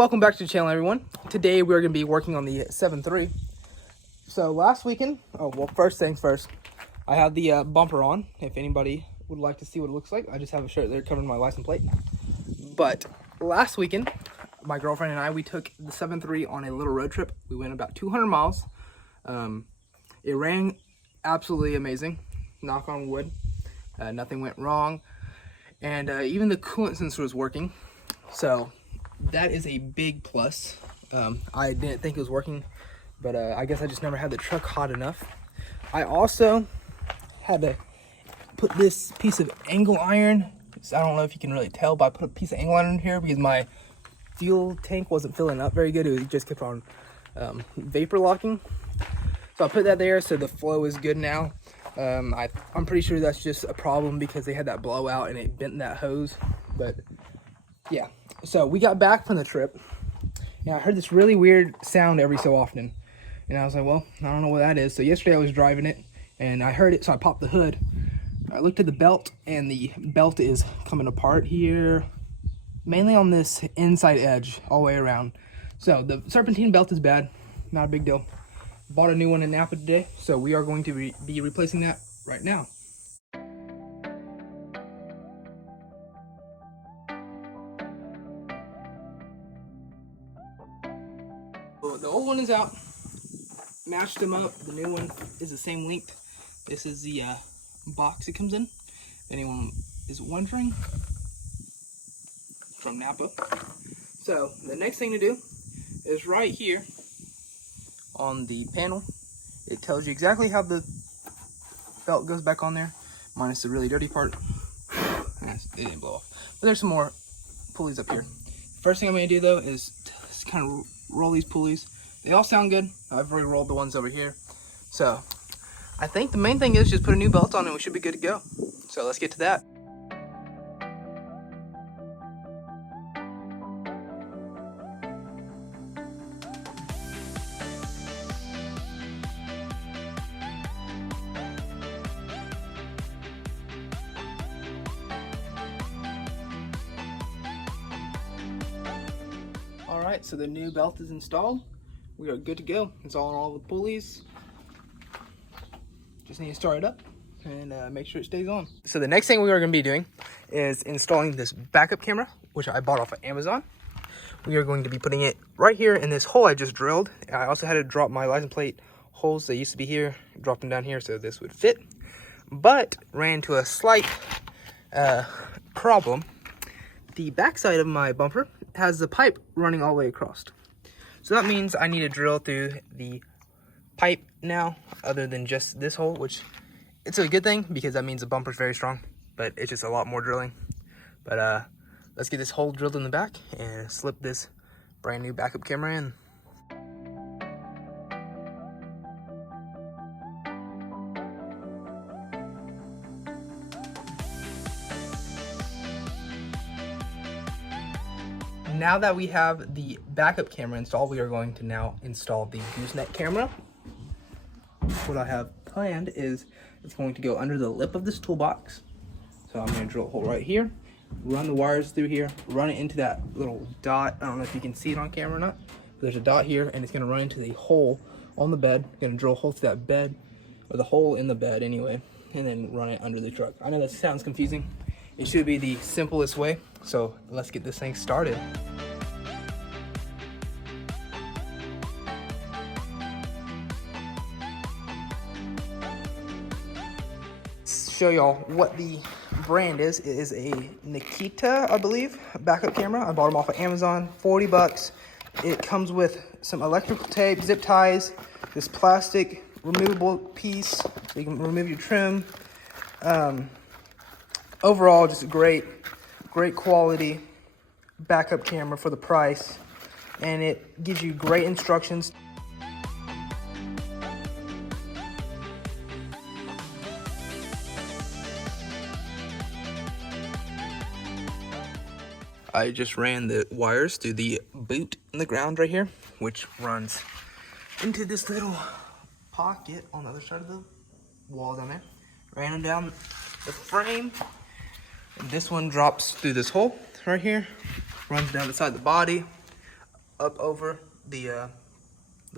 Welcome back to the channel, everyone. Today we're going to be working on the 7.3. So last weekend, first things first, I have the bumper on. If anybody would like to see what it looks like, I just have a shirt there covering my license plate. But last weekend, my girlfriend and I, we took the 7.3 on a little road trip. We went about 200 miles. It ran absolutely amazing, knock on wood. Nothing went wrong. And even the coolant sensor was working. So that is a big plus. I didn't think it was working, but I guess I just never had the truck hot enough. I also had to put this piece of angle iron. So I don't know if you can really tell, but I put a piece of angle iron in here because my fuel tank wasn't filling up very good. It just kept on vapor locking. So I put that there so the flow is good now. I'm pretty sure that's just a problem because they had that blowout and it bent that hose. But yeah, so we got back from the trip and I heard this really weird sound every so often. And I was like, well, I don't know what that is. So yesterday I was driving it and I heard it, so I popped the hood. I looked at the belt and the belt is coming apart here, mainly on this inside edge all the way around. So the serpentine belt is bad, not a big deal. Bought a new one in Napa today, so we are going to be replacing that right now. So the old one is out, matched them up. The new one is the same length. This is the box it comes in, if anyone is wondering, from Napa. So the next thing to do is right here on the panel, it tells you exactly how the belt goes back on there, minus the really dirty part. It didn't blow off, but there's some more pulleys up here. First thing I'm going to do though is kind of roll these pulleys. They all sound good. I've already rolled the ones over here, so I think the main thing is just put a new belt on and we should be good to go. So let's get to that. Alright, so the new belt is installed. We are good to go. It's all on all the pulleys. Just need to start it up and make sure it stays on. So the next thing we are going to be doing is installing this backup camera, which I bought off of Amazon. We are going to be putting it right here in this hole I just drilled. I also had to drop my license plate holes that used to be here, drop them down here so this would fit, but ran into a slight problem. The backside of my bumper has the pipe running all the way across. So that means I need to drill through the pipe now, other than just this hole, which it's a good thing because that means the bumper's very strong, but it's just a lot more drilling. But let's get this hole drilled in the back and slip this brand new backup camera in. Now that we have the backup camera installed, we are going to now install the gooseneck camera. What I have planned is it's going to go under the lip of this toolbox. So I'm going to drill a hole right here, run the wires through here, run it into that little dot. I don't know if you can see it on camera or not, but there's a dot here and it's going to run into the hole on the bed. I'm going to drill a hole through that bed, or the hole in the bed anyway, and then run it under the truck. I know that sounds confusing. It should be the simplest way. So let's get this thing started. Show y'all what the brand is. It is a Nikita, I believe, backup camera. I bought them off of Amazon, 40 bucks. It comes with some electrical tape, zip ties, this plastic removable piece so you can remove your trim. Overall, just a great quality backup camera for the price, and it gives you great instructions. I just ran the wires through the boot in the ground right here, which runs into this little pocket on the other side of the wall down there. Ran them down the frame. And this one drops through this hole right here, runs down the side of the body, up over the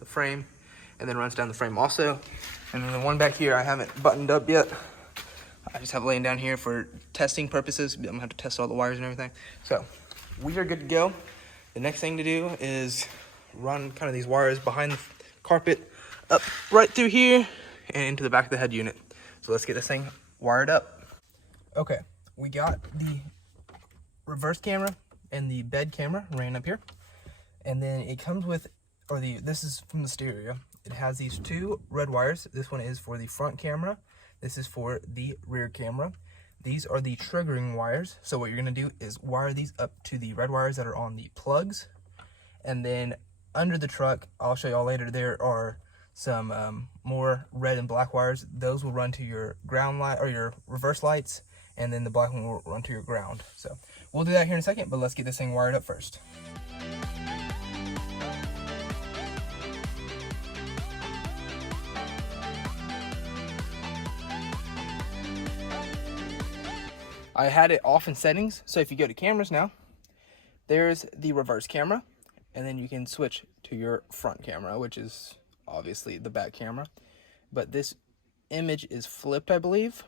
frame, and then runs down the frame also. And then the one back here I haven't buttoned up yet. I just have it laying down here for testing purposes. I'm gonna have to test all the wires and everything. So we are good to go. The next thing to do is run kind of these wires behind the carpet up right through here and into the back of the head unit. So let's get this thing wired up. Okay, we got the reverse camera and the bed camera ran up here. And then it comes with, this is from the stereo. It has these two red wires. This one is for the front camera. This is for the rear camera. These are the triggering wires. So what you're gonna do is wire these up to the red wires that are on the plugs. And then under the truck, I'll show y'all later, there are some more red and black wires. Those will run to your ground light or your reverse lights, and then the black one will run to your ground. So we'll do that here in a second, but let's get this thing wired up first. I had it off in settings, so if you go to cameras now, there's the reverse camera, and then you can switch to your front camera, which is obviously the back camera. But this image is flipped, I believe.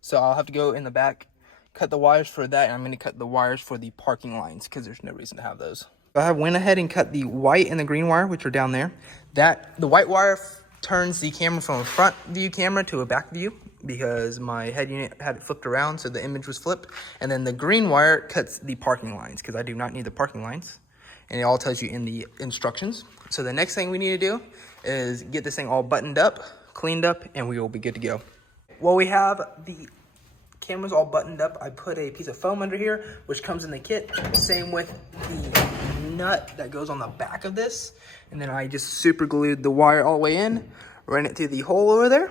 So I'll have to go in the back, cut the wires for that, and I'm going to cut the wires for the parking lines because there's no reason to have those. I went ahead and cut the white and the green wire, which are down there. The white wire turns the camera from a front view camera to a back view because my head unit had it flipped around, so the image was flipped. And then the green wire cuts the parking lines because I do not need the parking lines. And it all tells you in the instructions. So the next thing we need to do is get this thing all buttoned up, cleaned up, and we will be good to go. While we have the cameras all buttoned up, I put a piece of foam under here, which comes in the kit. Same with the nut that goes on the back of this. And then I just super glued the wire all the way in, ran it through the hole over there.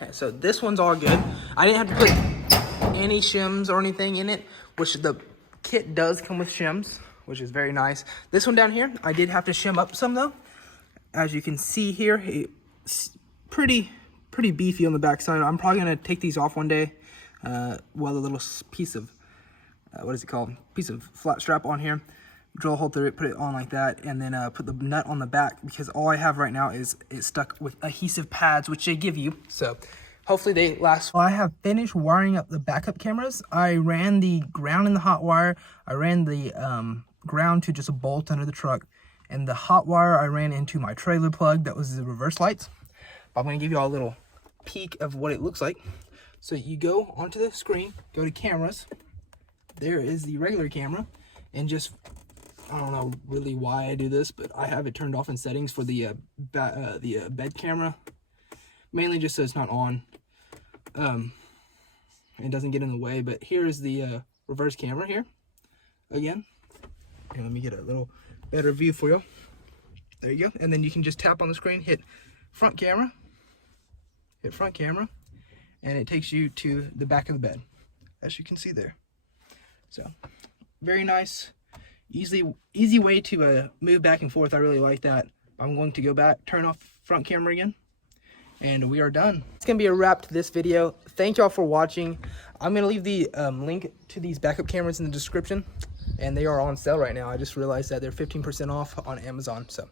Okay, so this one's all good. I didn't have to put any shims or anything in it, which the kit does come with shims, which is very nice. This one down here, I did have to shim up some though. As you can see here, it's pretty beefy on the back side. I'm probably gonna take these off one day. Weld a little piece of, what is it called? Piece of flat strap on here. Drill a hole through it, put it on like that, and then put the nut on the back because all I have right now is it's stuck with adhesive pads, which they give you. So hopefully they last. Well, I have finished wiring up the backup cameras. I ran the ground in the hot wire. I ran the ground to just a bolt under the truck, and the hot wire I ran into my trailer plug that was the reverse lights. But I'm going to give you all a little peek of what it looks like. So you go onto the screen, go to cameras. There is the regular camera, and just, I don't know really why I do this, but I have it turned off in settings for the bed camera, mainly just so it's not on. It doesn't get in the way. But here is the reverse camera here again. And let me get a little better view for you. There you go. And then you can just tap on the screen, hit front camera, and it takes you to the back of the bed, as you can see there. So very nice, easy way to move back and forth. I really like that. I'm going to go back, turn off front camera again, and we are done. It's gonna be a wrap to this video. Thank y'all for watching. I'm gonna leave the link to these backup cameras in the description, and they are on sale right now. I just realized that they're 15% off on Amazon, so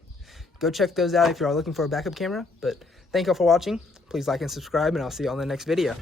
go check those out if you are looking for a backup camera. But thank y'all for watching. Please like and subscribe, and I'll see you on the next video.